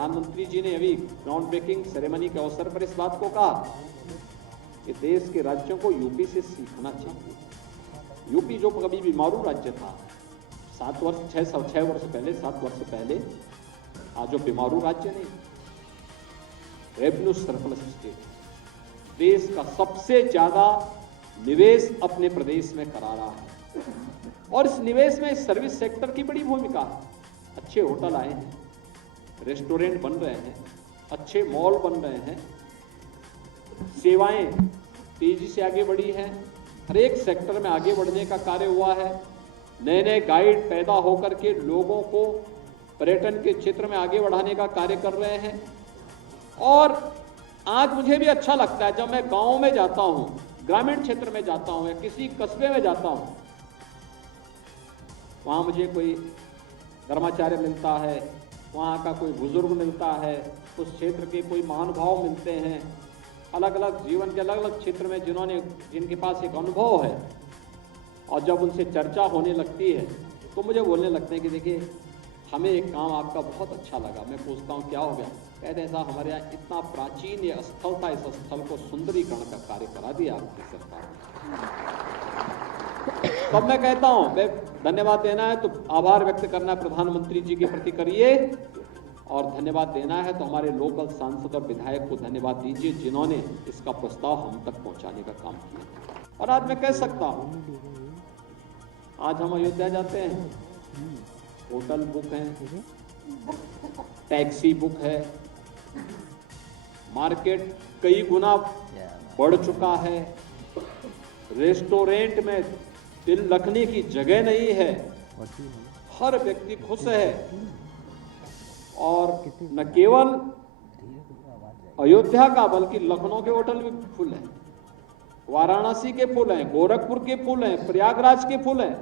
प्रधानमंत्री जी ने अभी ग्राउंड ब्रेकिंग सेरेमनी के अवसर पर इस बात को कहा कि देश के राज्यों को यूपी से सीखना चाहिए। यूपी जो कभी बीमारू राज्य था 7 वर्ष पहले, आज जो बीमारू राज्य नहीं, रेवेन्यू सरप्लस स्टेट, देश का सबसे ज्यादा निवेश अपने प्रदेश में करा रहा है और इस निवेश में सर्विस सेक्टर की बड़ी भूमिका है। अच्छे होटल आए हैं, रेस्टोरेंट बन रहे हैं, अच्छे मॉल बन रहे हैं, सेवाएं तेजी से आगे बढ़ी हैं, हर एक सेक्टर में आगे बढ़ने का कार्य हुआ है। नए नए गाइड पैदा होकर के लोगों को पर्यटन के क्षेत्र में आगे बढ़ाने का कार्य कर रहे हैं। और आज मुझे भी अच्छा लगता है जब मैं गांव में जाता हूं, ग्रामीण क्षेत्र में जाता हूं या किसी कस्बे में जाता हूं, वहां मुझे कोई धर्माचार्य मिलता है, वहां का कोई बुजुर्ग मिलता है, उस क्षेत्र के कोई महानुभाव मिलते हैं, अलग अलग जीवन के अलग अलग क्षेत्र में जिनके पास एक अनुभव है, और जब उनसे चर्चा होने लगती है तो मुझे बोलने लगते हैं कि देखिए हमें एक काम आपका बहुत अच्छा लगा। मैं पूछता हूँ क्या हो गया? कहते हैं साहब हमारे यहाँ इतना प्राचीन ये स्थल था, इस स्थल को सुंदरीकरण का कार्य करा दिया आपकी सरकार ने। तब मैं कहता हूँ मैं धन्यवाद देना है तो आभार व्यक्त करना है प्रधानमंत्री जी के प्रति करिए, और धन्यवाद देना है तो हमारे लोकल सांसद और विधायक को धन्यवाद दीजिए जिन्होंने इसका प्रस्ताव हम तक पहुंचाने का काम किया। और आज मैं कह सकता हूं, आज हम अयोध्या जाते हैं, होटल बुक है, टैक्सी बुक है, मार्केट कई गुना बढ़ चुका है, रेस्टोरेंट में दिल रखने की जगह नहीं है, हर व्यक्ति खुश है। और न केवल अयोध्या का बल्कि लखनऊ के होटल भी फुल हैं, वाराणसी के फुल हैं, गोरखपुर के फुल हैं, प्रयागराज के फुल हैं।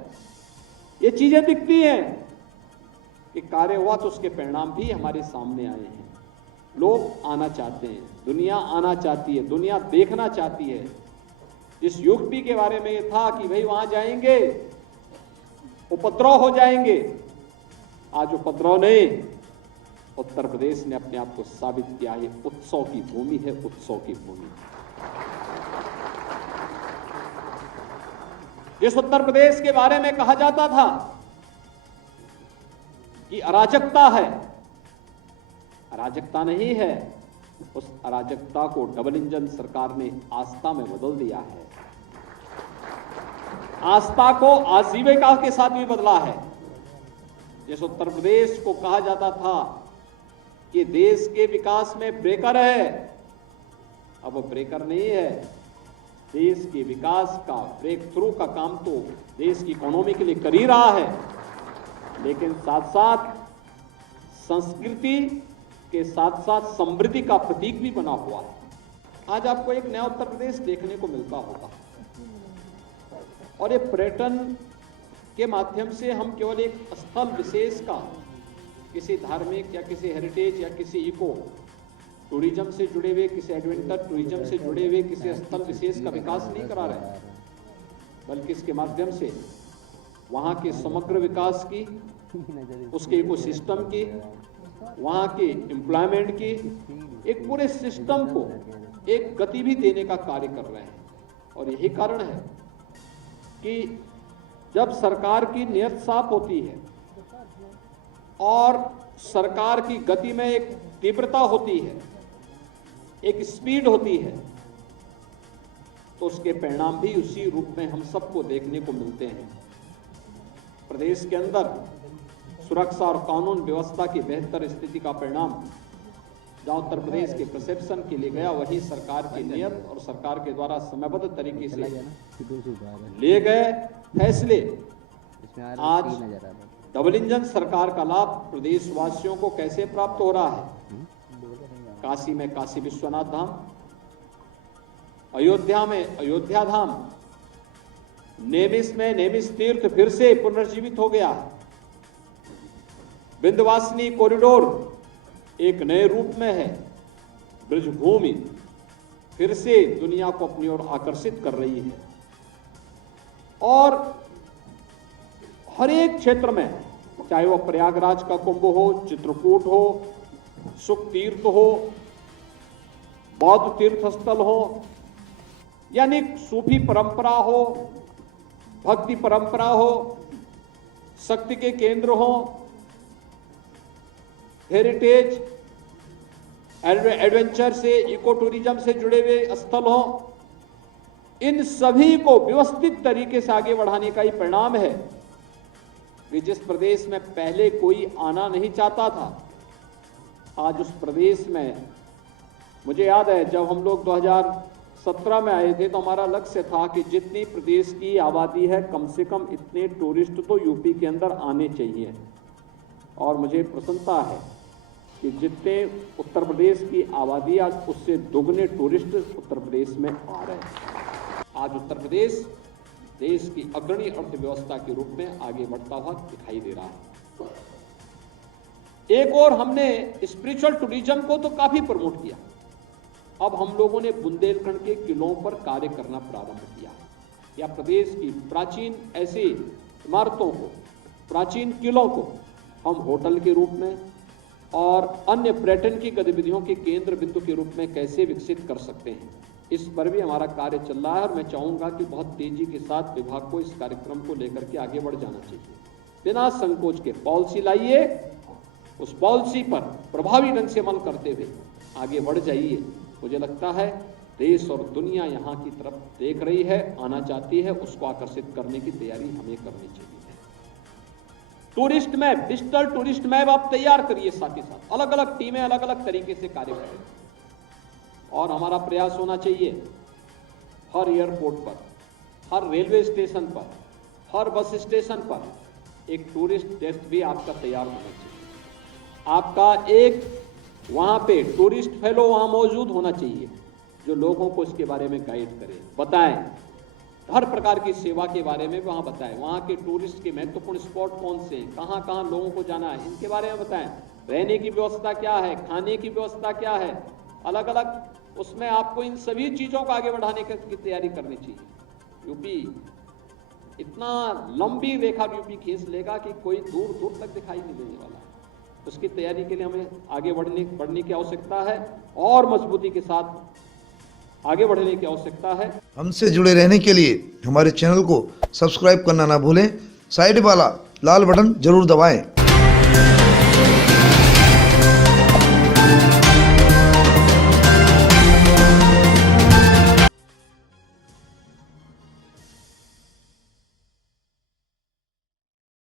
ये चीजें दिखती हैं कि कार्य हुआ तो उसके परिणाम भी हमारे सामने आए हैं। लोग आना चाहते हैं, दुनिया आना चाहती है, दुनिया देखना चाहती है। जिस यूपी के बारे में ये था कि भाई वहां जाएंगे उपद्रव हो जाएंगे, आज उपद्रव नहीं, उत्तर प्रदेश ने अपने आप को साबित किया है उत्सव की भूमि है, उत्सव की भूमि। जिस उत्तर प्रदेश के बारे में कहा जाता था कि अराजकता है, अराजकता नहीं है, उस अराजकता को डबल इंजन सरकार ने आस्था में बदल दिया है। आस्था को आजीविका के साथ भी बदला है। जिस उत्तर प्रदेश को कहा जाता था कि देश के विकास में ब्रेकर है, अब वो ब्रेकर नहीं है। देश के विकास का ब्रेक थ्रू का काम तो देश की इकोनॉमी के लिए कर ही रहा है, लेकिन साथ साथ संस्कृति के साथ साथ समृद्धि का प्रतीक भी बना हुआ है। आज आपको एक नया उत्तर प्रदेश देखने को मिलता होगा, और ये पर्यटन के माध्यम से हम केवल एक स्थल विशेष का, किसी धार्मिक या किसी हेरिटेज या किसी इको टूरिज्म से जुड़े हुए, किसी एडवेंचर टूरिज्म से जुड़े हुए किसी स्थल विशेष का विकास नहीं करा रहे, बल्कि इसके माध्यम से वहाँ के समग्र विकास की, उसके इकोसिस्टम की, वहाँ के एम्प्लॉयमेंट की, एक पूरे सिस्टम को एक गति भी देने का कार्य कर रहे हैं। और यही कारण है कि जब सरकार की नीयत साफ होती है और सरकार की गति में एक तीव्रता होती है, एक स्पीड होती है, तो उसके परिणाम भी उसी रूप में हम सबको देखने को मिलते हैं। प्रदेश के अंदर सुरक्षा और कानून व्यवस्था की बेहतर स्थिति का परिणाम जहां उत्तर प्रदेश के परसेप्शन के लिए गया, वही सरकार की नियत और सरकार के द्वारा समयबद्ध तरीके से लिए गए फैसले आज डबल इंजन सरकार का लाभ प्रदेशवासियों को कैसे प्राप्त हो रहा है। काशी में काशी विश्वनाथ धाम, अयोध्या में अयोध्या धाम, नेमिस में नेमिस तीर्थ फिर से पुनर्जीवित हो गया। विंध्यवासिनी कॉरिडोर एक नए रूप में है। ब्रजभूमि फिर से दुनिया को अपनी ओर आकर्षित कर रही है, और हर एक क्षेत्र में, चाहे वह प्रयागराज का कुंभ हो, चित्रकूट हो, सुख तीर्थ हो, बौद्ध तीर्थ स्थल हो, यानी सूफी परंपरा हो, भक्ति परंपरा हो, शक्ति के केंद्र हो, हेरिटेज एडवेंचर से, इको टूरिज्म से जुड़े हुए स्थल हो, इन सभी को व्यवस्थित तरीके से आगे बढ़ाने का ही परिणाम है कि जिस प्रदेश में पहले कोई आना नहीं चाहता था, आज उस प्रदेश में, मुझे याद है जब हम लोग 2017 में आए थे तो हमारा लक्ष्य था कि जितनी प्रदेश की आबादी है कम से कम इतने टूरिस्ट तो यूपी के अंदर आने चाहिए। और मुझे प्रसन्नता है कि जितने उत्तर प्रदेश की आबादी आज उससे दोगुने टूरिस्ट उत्तर प्रदेश में आ रहे हैं। आज उत्तर प्रदेश देश की अग्रणी अर्थव्यवस्था के रूप में आगे बढ़ता हुआ दिखाई दे रहा है। एक और हमने स्पिरिचुअल टूरिज्म को तो काफी प्रमोट किया। अब हम लोगों ने बुंदेलखंड के किलों पर कार्य करना प्रारंभ किया, या प्रदेश की प्राचीन ऐसी इमारतों को, प्राचीन किलों को हम होटल के रूप में और अन्य पर्यटन की गतिविधियों के केंद्र बिंदु के रूप में कैसे विकसित कर सकते हैं, इस पर भी हमारा कार्य चल रहा है। और मैं चाहूंगा कि बहुत तेजी के साथ विभाग को इस कार्यक्रम को लेकर के आगे बढ़ जाना चाहिए। बिना संकोच के पॉलिसी लाइए, उस पॉलिसी पर प्रभावी ढंग से अमल करते हुए आगे बढ़ जाइए। मुझे लगता है देश और दुनिया यहाँ की तरफ देख रही है, आना चाहती है, उसको आकर्षित करने की तैयारी हमें करनी चाहिए। Tourist map, digital tourist map आप तैयार करिए, साथ ही साथ अलग अलग टीमें अलग अलग तरीके से कार्य करें। और हमारा प्रयास होना चाहिए हर एयरपोर्ट पर, हर रेलवे स्टेशन पर, हर बस स्टेशन पर एक टूरिस्ट डेस्क भी आपका तैयार होना चाहिए। आपका एक वहां पे टूरिस्ट फेलो वहां मौजूद होना चाहिए जो लोगों को इसके बारे में गाइड करे, बताएं, हर प्रकार की सेवा के बारे में वहां बताएं, वहां के टूरिस्ट के महत्वपूर्ण स्पॉट कौन से हैं, कहां कहां लोगों को जाना है, इनके बारे में बताएं, रहने की व्यवस्था क्या है, खाने की व्यवस्था क्या है, अलग अलग उसमें आपको इन सभी चीजों को आगे बढ़ाने की तैयारी करनी चाहिए। यूपी इतना लंबी रेखा यूपी खींच लेगा कि कोई दूर दूर तक दिखाई नहीं देने वाला है। उसकी तैयारी के लिए हमें आगे बढ़ने की आवश्यकता है और मजबूती के साथ आगे बढ़ने की आवश्यकता है। हमसे जुड़े रहने के लिए हमारे चैनल को सब्सक्राइब करना ना भूलें, साइड वाला लाल बटन जरूर दबाएं।